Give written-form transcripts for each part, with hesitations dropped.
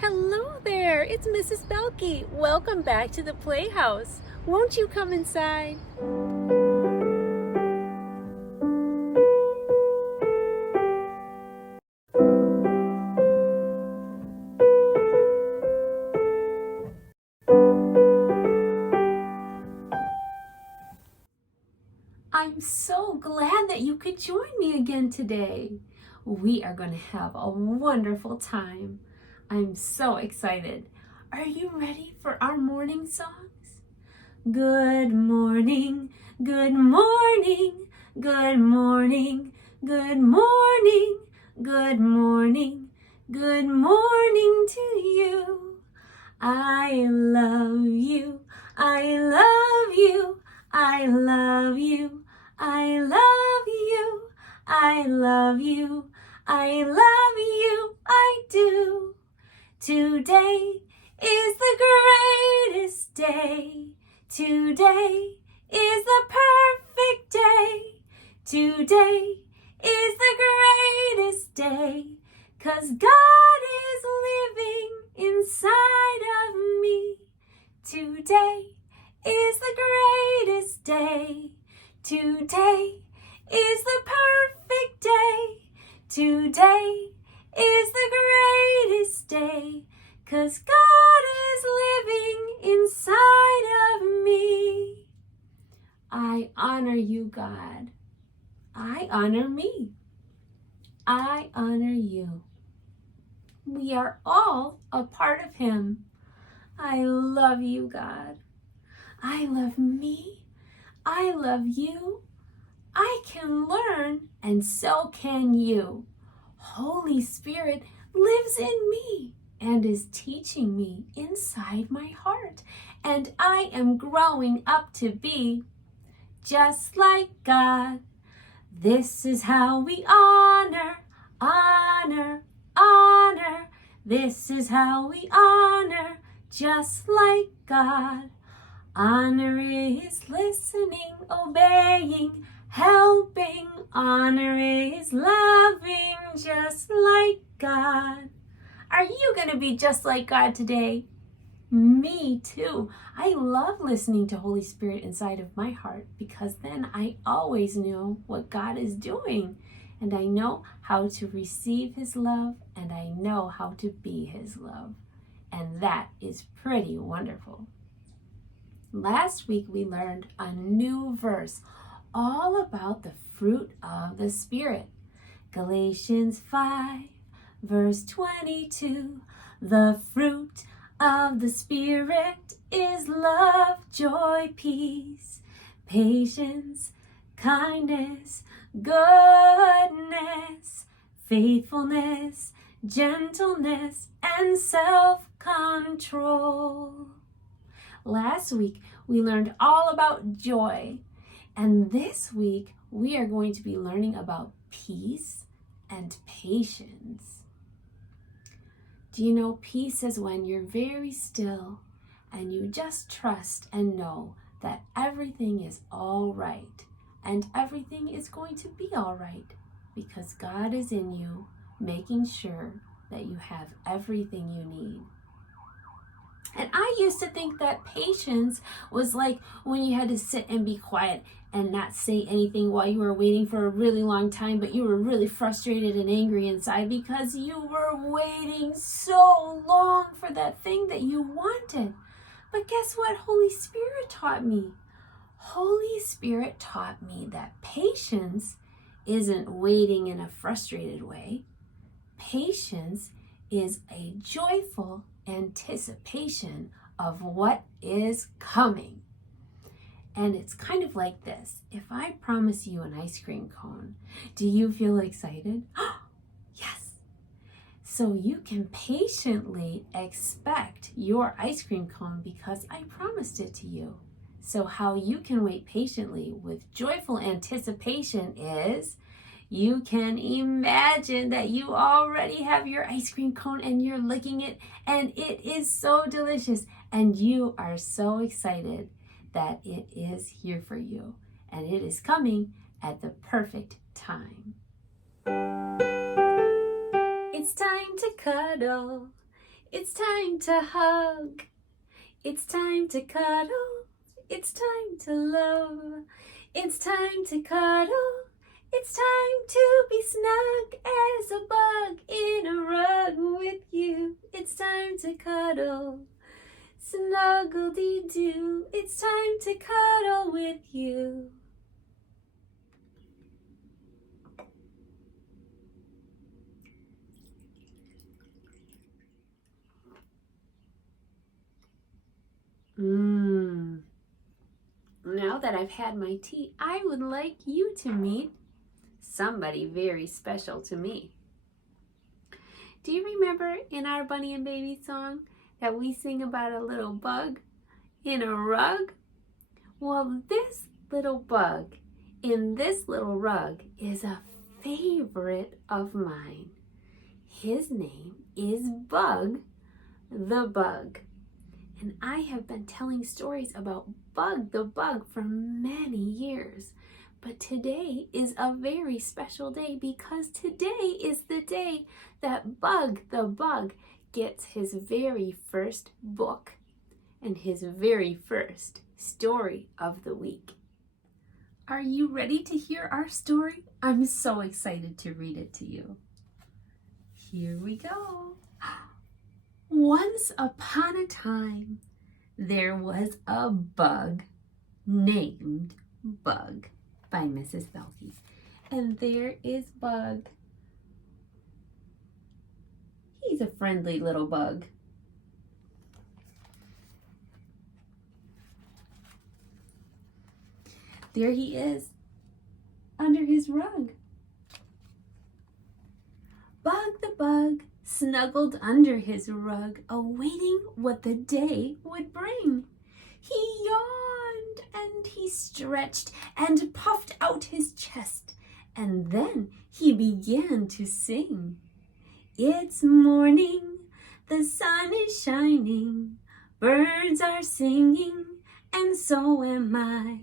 Hello there, it's Mrs. Belky. Welcome back to the Playhouse. Won't you come inside? I'm so glad that you could join me again today. We are going to have a wonderful time. I'm so excited. Are you ready for our morning songs? Good morning, good morning, good morning, good morning, good morning, good morning to you. I love you, I love you, I love you, I love you, I love you, I love you, I do. Today is the greatest day. Today is the perfect day. Today is the greatest day, 'cause God is living inside of me. Today is the greatest day. Today is the perfect day. Today is the greatest day, 'cause God is living inside of me. I honor you, God. I honor me. I honor you. We are all a part of Him. I love you, God. I love me. I love you. I can learn, and so can you. Holy Spirit lives in me and is teaching me inside my heart. And I am growing up to be just like God. This is how we honor, honor, honor. This is how we honor, just like God. Honor is listening, obeying, helping. Honor is loving, just like God. Are you going to be just like God today? Me too. I love listening to Holy Spirit inside of my heart, because then I always know what God is doing, and I know how to receive His love, and I know how to be His love. And that is pretty wonderful. Last week we learned a new verse all about the fruit of the Spirit. Galatians 5, verse 22. The fruit of the Spirit is love, joy, peace, patience, kindness, goodness, faithfulness, gentleness, and self-control. Last week, we learned all about joy. And this week, we are going to be learning about peace and patience. Do you know peace is when you're very still and you just trust and know that everything is all right and everything is going to be all right, because God is in you, making sure that you have everything you need. And I used to think that patience was like when you had to sit and be quiet and not say anything while you were waiting for a really long time, but you were really frustrated and angry inside because you were waiting so long for that thing that you wanted. But guess what Holy Spirit taught me? Holy Spirit taught me that patience isn't waiting in a frustrated way. Patience is a joyful anticipation of what is coming. And it's kind of like this. If I promise you an ice cream cone, do you feel excited? Yes. So you can patiently expect your ice cream cone because I promised it to you. So how you can wait patiently with joyful anticipation is you can imagine that you already have your ice cream cone and you're licking it and it is so delicious and you are so excited that it is here for you and it is coming at the perfect time. It's time to cuddle. It's time to hug. It's time to cuddle. It's time to love. It's time to cuddle. It's time to be snug as a bug in a rug with you. It's time to cuddle. Snuggle-dee-doo. It's time to cuddle with you. Now that I've had my tea, I would like you to meet somebody very special to me. Do you remember in our Bunny and Baby song that we sing about a little bug in a rug? Well, this little bug in this little rug is a favorite of mine. His name is Bug the Bug. And I have been telling stories about Bug the Bug for many years. But today is a very special day because today is the day that Bug the Bug gets his very first book and his very first story of the week. Are you ready to hear our story? I'm so excited to read it to you. Here we go. Once upon a time, there was a bug named Bug by Mrs. Velke. And there is Bug. He's a friendly little bug. There he is, under his rug. Bug the Bug snuggled under his rug, awaiting what the day would bring. He yawned and he stretched and puffed out his chest, and then he began to sing. It's morning, the sun is shining, birds are singing, and so am I.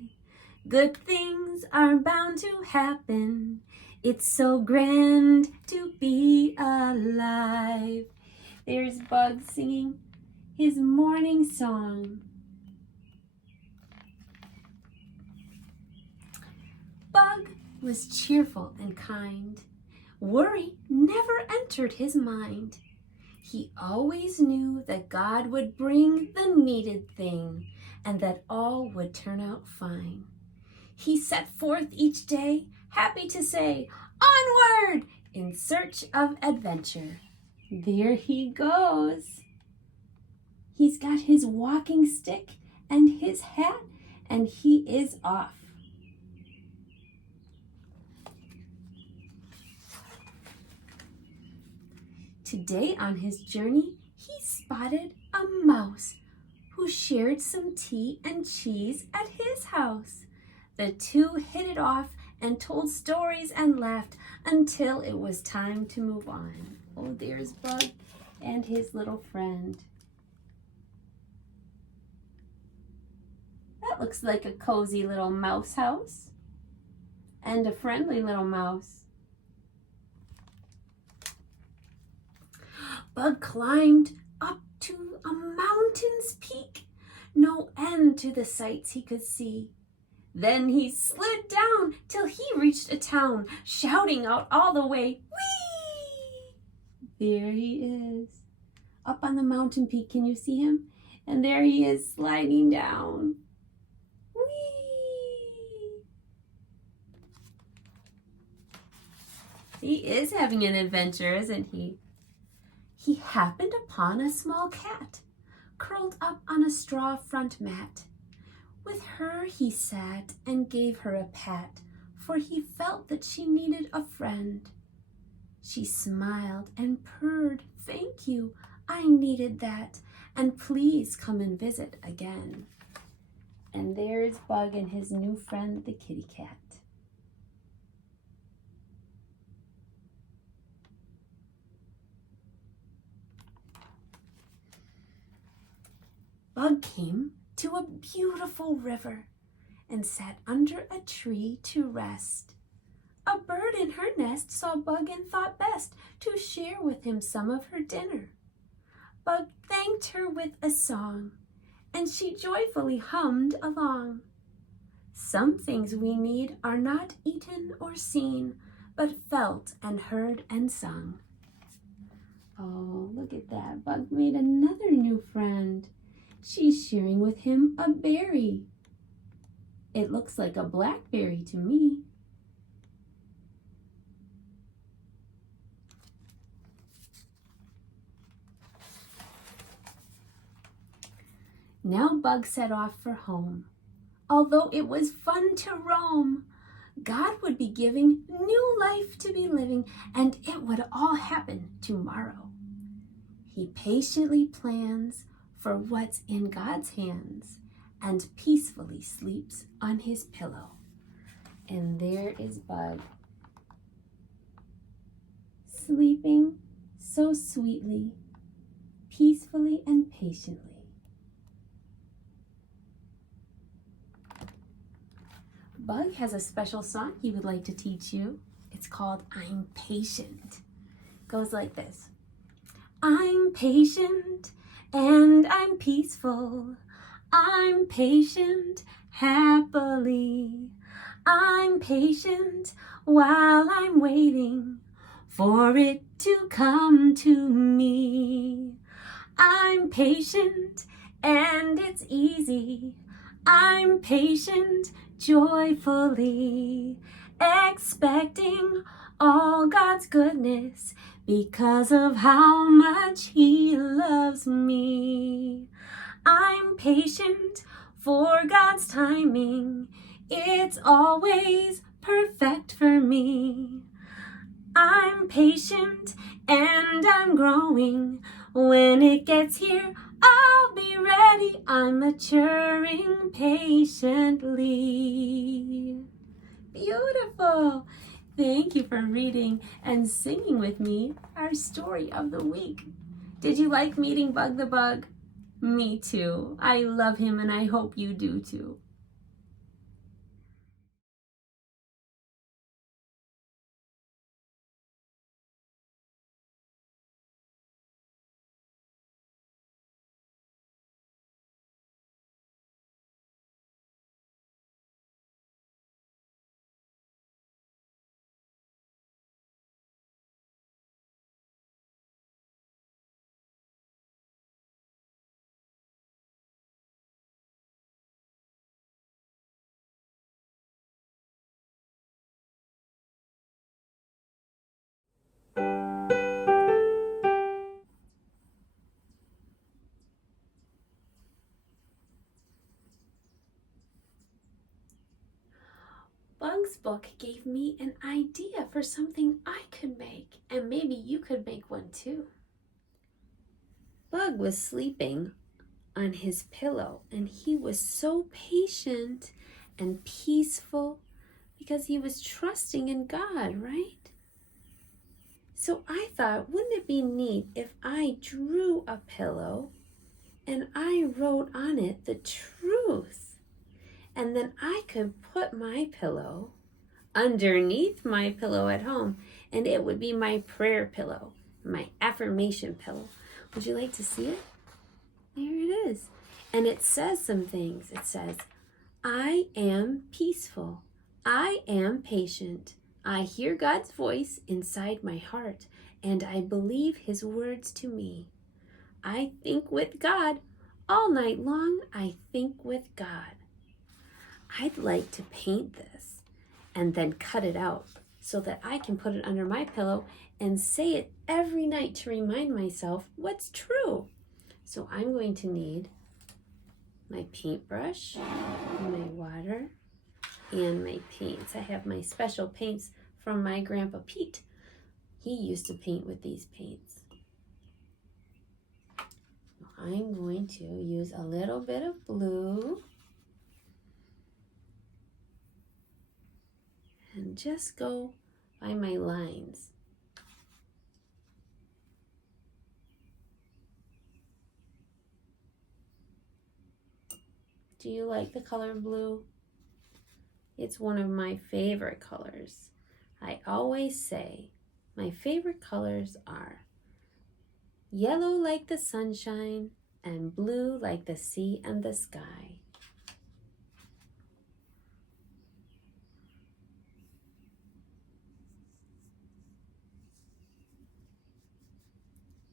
Good things are bound to happen. It's so grand to be alive. There's Bug singing his morning song. Bug was cheerful and kind. Worry never entered his mind. He always knew that God would bring the needed thing and that all would turn out fine. He set forth each day, happy to say, onward, in search of adventure. There he goes. He's got his walking stick and his hat, and he is off. Today on his journey, he spotted a mouse who shared some tea and cheese at his house. The two hit it off and told stories and laughed until it was time to move on. Oh, there's Bug and his little friend. That looks like a cozy little mouse house and a friendly little mouse. Bug climbed up to a mountain's peak. No end to the sights he could see. Then he slid down till he reached a town, shouting out all the way, whee! There he is, up on the mountain peak. Can you see him? And there he is sliding down. Whee! He is having an adventure, isn't he? He happened upon a small cat, curled up on a straw front mat. With her he sat and gave her a pat, for he felt that she needed a friend. She smiled and purred, thank you, I needed that, and please come and visit again. And there's Bug and his new friend, the kitty cat. Bug came to a beautiful river and sat under a tree to rest. A bird in her nest saw Bug and thought best to share with him some of her dinner. Bug thanked her with a song, and she joyfully hummed along. Some things we need are not eaten or seen, but felt and heard and sung. Oh, look at that. Bug made another new friend. She's sharing with him a berry. It looks like a blackberry to me. Now Bug set off for home. Although it was fun to roam, God would be giving new life to be living, and it would all happen tomorrow. He patiently plans for what's in God's hands and peacefully sleeps on his pillow. And there is Bug, sleeping so sweetly, peacefully and patiently. Bug has a special song he would like to teach you. It's called I'm Patient. Goes like this. I'm patient and I'm peaceful. I'm patient happily. I'm patient while I'm waiting for it to come to me. I'm patient and it's easy. I'm patient joyfully, expecting all God's goodness because of how much He loves me. I'm patient for God's timing. It's always perfect for me. I'm patient and I'm growing. When it gets here, I'll be ready. I'm maturing patiently. Beautiful. Thank you for reading and singing with me our story of the week. Did you like meeting Bug the Bug? Me too. I love him and I hope you do too. Bug's book gave me an idea for something I could make, and maybe you could make one too. Bug was sleeping on his pillow, and he was so patient and peaceful because he was trusting in God, right? So I thought, wouldn't it be neat if I drew a pillow and I wrote on it the truth? And then I could put my pillow underneath my pillow at home, and it would be my prayer pillow, my affirmation pillow. Would you like to see it? There it is. And it says some things. It says, I am peaceful. I am patient. I hear God's voice inside my heart, and I believe His words to me. I think with God. All night long, I think with God. I'd like to paint this and then cut it out so that I can put it under my pillow and say it every night to remind myself what's true. So I'm going to need my paintbrush, my water, and my paints. I have my special paints from my Grandpa Pete. He used to paint with these paints. I'm going to use a little bit of blue and just go by my lines. Do you like the color blue? It's one of my favorite colors. I always say my favorite colors are yellow like the sunshine, and blue like the sea and the sky.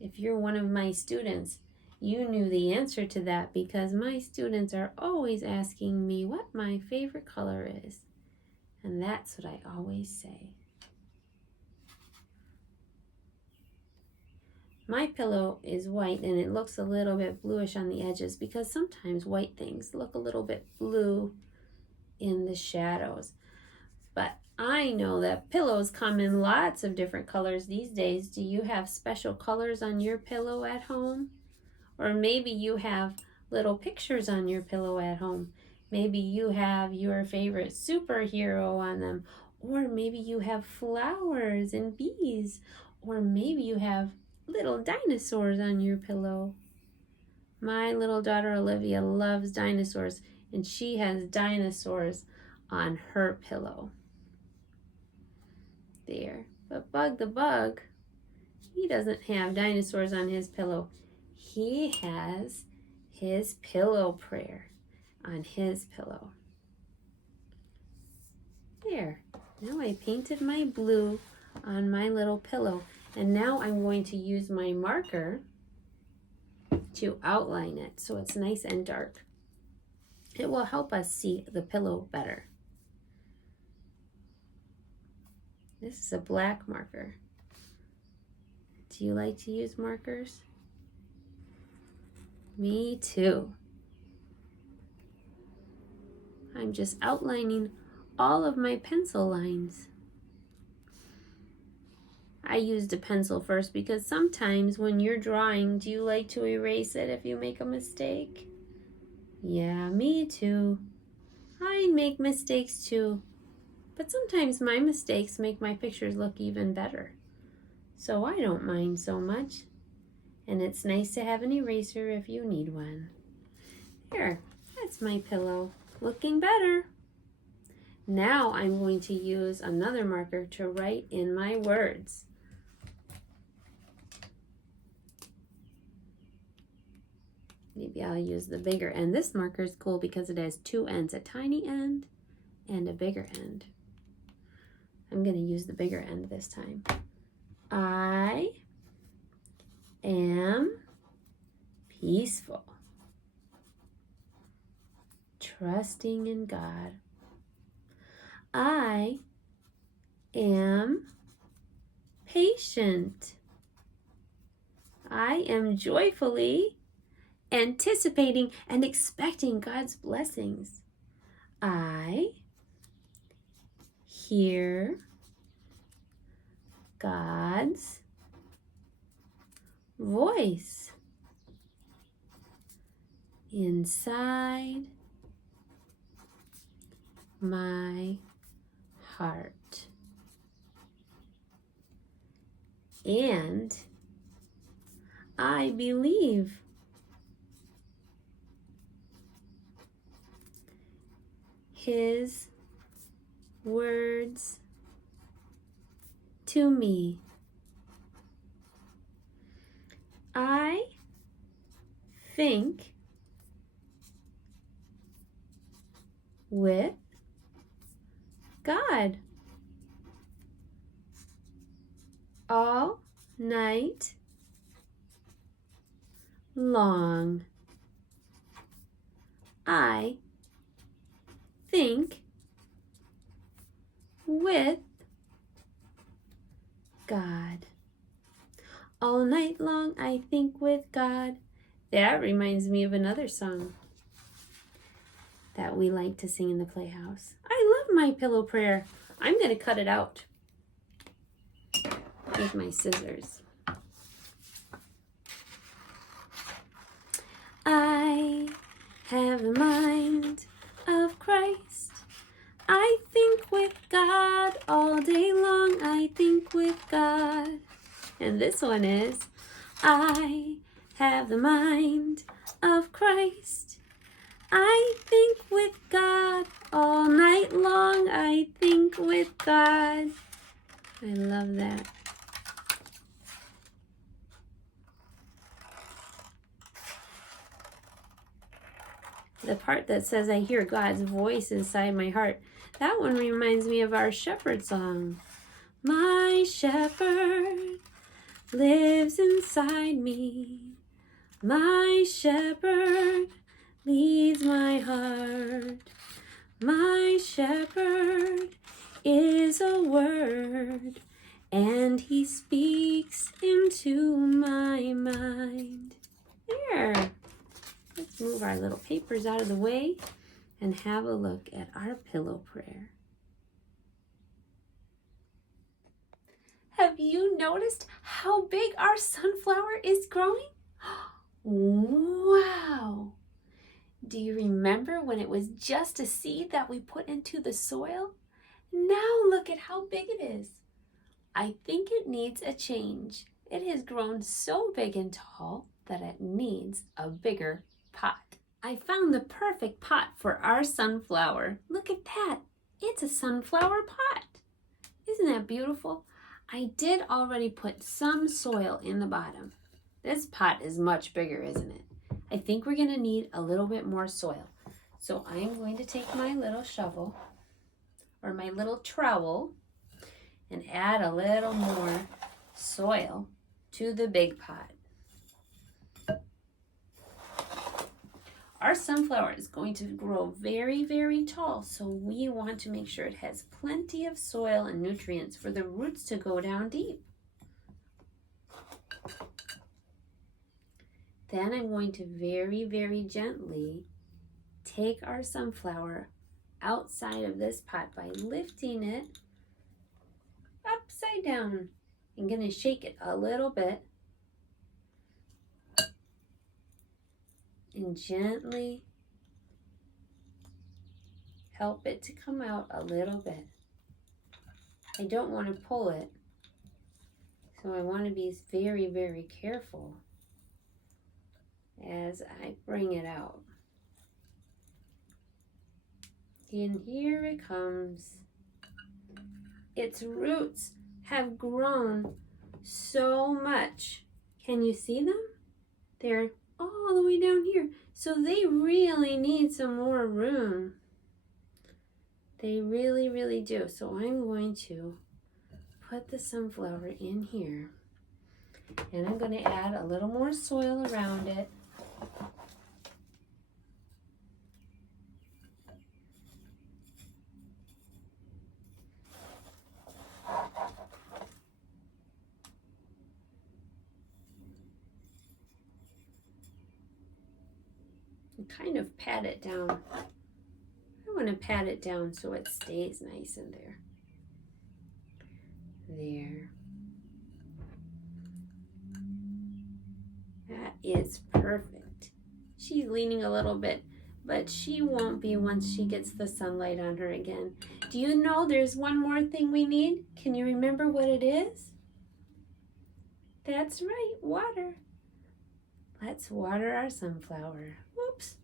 If you're one of my students, you knew the answer to that because my students are always asking me what my favorite color is. And that's what I always say. My pillow is white and it looks a little bit bluish on the edges because sometimes white things look a little bit blue in the shadows. But I know that pillows come in lots of different colors these days. Do you have special colors on your pillow at home? Or maybe you have little pictures on your pillow at home. Maybe you have your favorite superhero on them. Or maybe you have flowers and bees. Or maybe you have little dinosaurs on your pillow. My little daughter Olivia loves dinosaurs, and she has dinosaurs on her pillow. There. But Bug the Bug, he doesn't have dinosaurs on his pillow. He has his pillow prayer on his pillow. There. Now I painted my blue on my little pillow. And now I'm going to use my marker to outline it so it's nice and dark. It will help us see the pillow better. This is a black marker. Do you like to use markers? Me too. I'm just outlining all of my pencil lines. I used a pencil first because sometimes when you're drawing, do you like to erase it if you make a mistake? Yeah, me too. I make mistakes too. But sometimes my mistakes make my pictures look even better. So I don't mind so much. And it's nice to have an eraser if you need one. Here, that's my pillow. Looking better. Now I'm going to use another marker to write in my words. Maybe I'll use the bigger end. This marker is cool because it has two ends, a tiny end and a bigger end. I'm going to use the bigger end this time. I am peaceful, trusting in God. I am patient. I am joyfully anticipating and expecting God's blessings. I hear God's voice inside my heart. And I believe His words to me. I think with God all night long. I think with God. All night long I think with God. That reminds me of another song that we like to sing in the playhouse. I love my pillow prayer. I'm going to cut it out with my scissors. I have the mind of Christ. I think with God all day long. I think with God. And this one is, I have the mind of Christ. I think with God all night long. I think with God. I love that. The part that says, I hear God's voice inside my heart. That one reminds me of our shepherd song. My shepherd lives inside me. My shepherd leads my heart. My shepherd is a word, and he speaks into my mind. There. Let's move our little papers out of the way and have a look at our pillow prayer. Have you noticed how big our sunflower is growing? Wow! Do you remember when it was just a seed that we put into the soil? Now look at how big it is. I think it needs a change. It has grown so big and tall that it needs a bigger pot. I found the perfect pot for our sunflower. Look at that. It's a sunflower pot. Isn't that beautiful? I did already put some soil in the bottom. This pot is much bigger, isn't it? I think we're going to need a little bit more soil. So I'm going to take my little shovel or my little trowel and add a little more soil to the big pot. Our sunflower is going to grow very, very tall, so we want to make sure it has plenty of soil and nutrients for the roots to go down deep. Then I'm going to very, very gently take our sunflower outside of this pot by lifting it upside down. I'm going to shake it a little bit and gently help it to come out a little bit. I don't want to pull it, so I want to be very, very careful as I bring it out. And here it comes. Its roots have grown so much. Can you see them? They're all the way down here. So they really need some more room. They really, really do. So I'm going to put the sunflower in here. And I'm going to add a little more soil around it. And kind of pat it down. I want to pat it down so it stays nice in there. There. That is perfect. She's leaning a little bit, but she won't be once she gets the sunlight on her again. Do you know there's one more thing we need? Can you remember what it is? That's right, water. Let's water our sunflower. Whoops.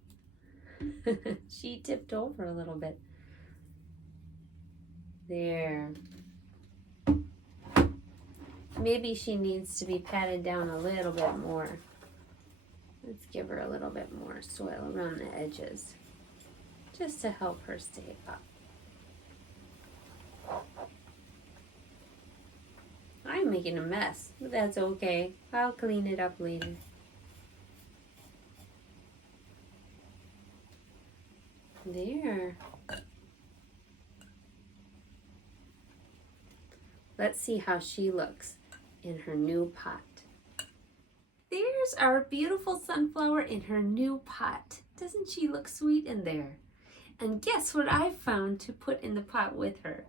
She tipped over a little bit. There. Maybe she needs to be patted down a little bit more. Let's give her a little bit more soil around the edges, just to help her stay up. I'm making a mess, but that's okay. I'll clean it up later. There. Let's see how she looks in her new pot. There's our beautiful sunflower in her new pot. Doesn't she look sweet in there? And guess what I found to put in the pot with her?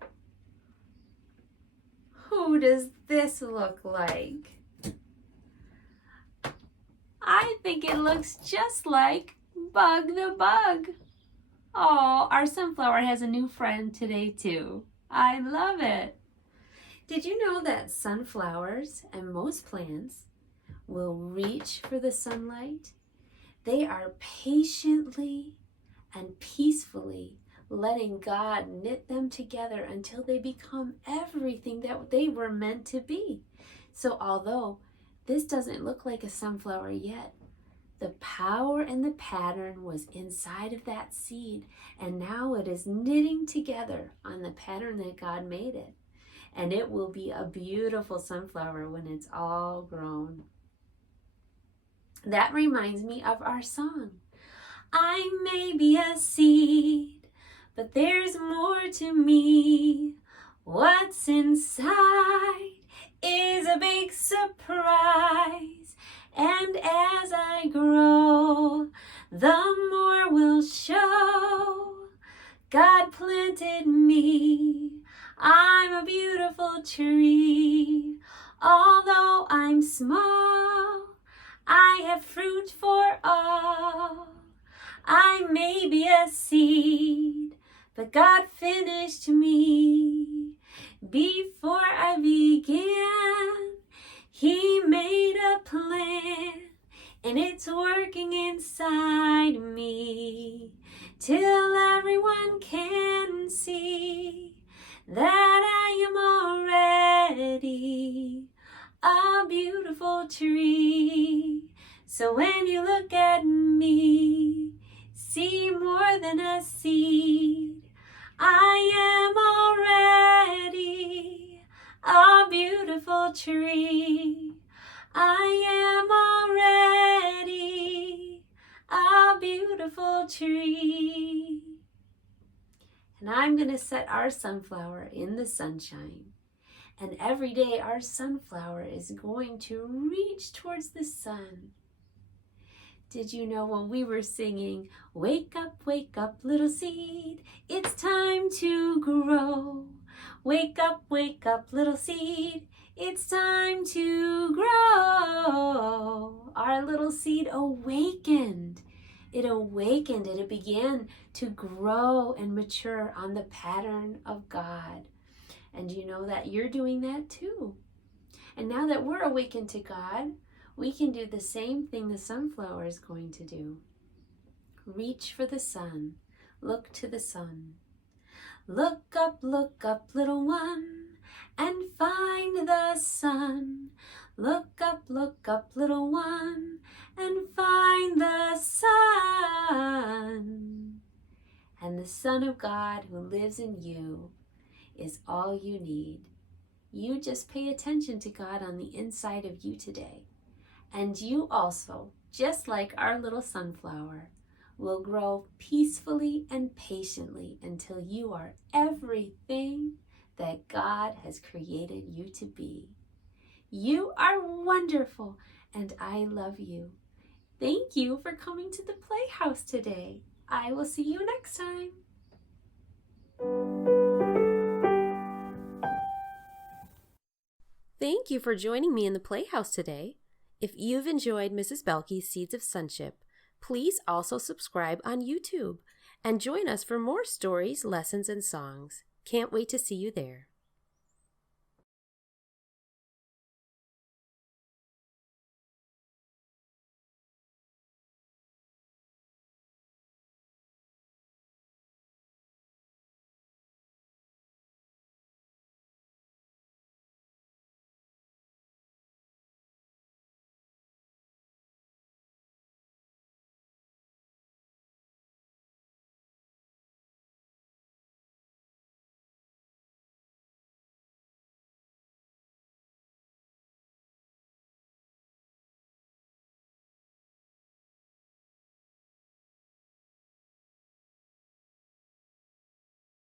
Who does this look like? I think it looks just like Bug the Bug. Oh, our sunflower has a new friend today too. I love it. Did you know that sunflowers and most plants will reach for the sunlight? They are patiently and peacefully letting God knit them together until they become everything that they were meant to be. So although this doesn't look like a sunflower yet, The power and the pattern was inside of that seed, and now it is knitting together on the pattern that God made it. And it will be a beautiful sunflower when it's all grown. That reminds me of our song. I may be a seed, but there's more to me. What's inside is a big surprise. And as I grow, the more will show. God planted me. I'm a beautiful tree. Although I'm small, I have fruit for all. I may be a seed, but God finished me. Before I began, He made a plan, and it's working inside me, till everyone can see that I am already a beautiful tree. So when you look at me, see more than a seed. I am already a beautiful tree. I am already a beautiful tree. And I'm going to set our sunflower in the sunshine. And every day our sunflower is going to reach towards the sun. Did you know when we were singing, wake up, little seed, it's time to grow. Wake up, little seed, it's time to grow. Our little seed awakened. It awakened and it began to grow and mature on the pattern of God. And you know that you're doing that too. And now that we're awakened to God, we can do the same thing the sunflower is going to do. Reach for the sun. Look to the sun. Look up, little one, and find the sun. Look up, little one, and find the sun. And the Son of God who lives in you is all you need. You just pay attention to God on the inside of you today. And you also, just like our little sunflower, will grow peacefully and patiently until you are everything that God has created you to be. You are wonderful, and I love you. Thank you for coming to the Playhouse today. I will see you next time. Thank you for joining me in the Playhouse today. If you've enjoyed Mrs. Belky's Seeds of Sonship, please also subscribe on YouTube and join us for more stories, lessons, and songs. Can't wait to see you there.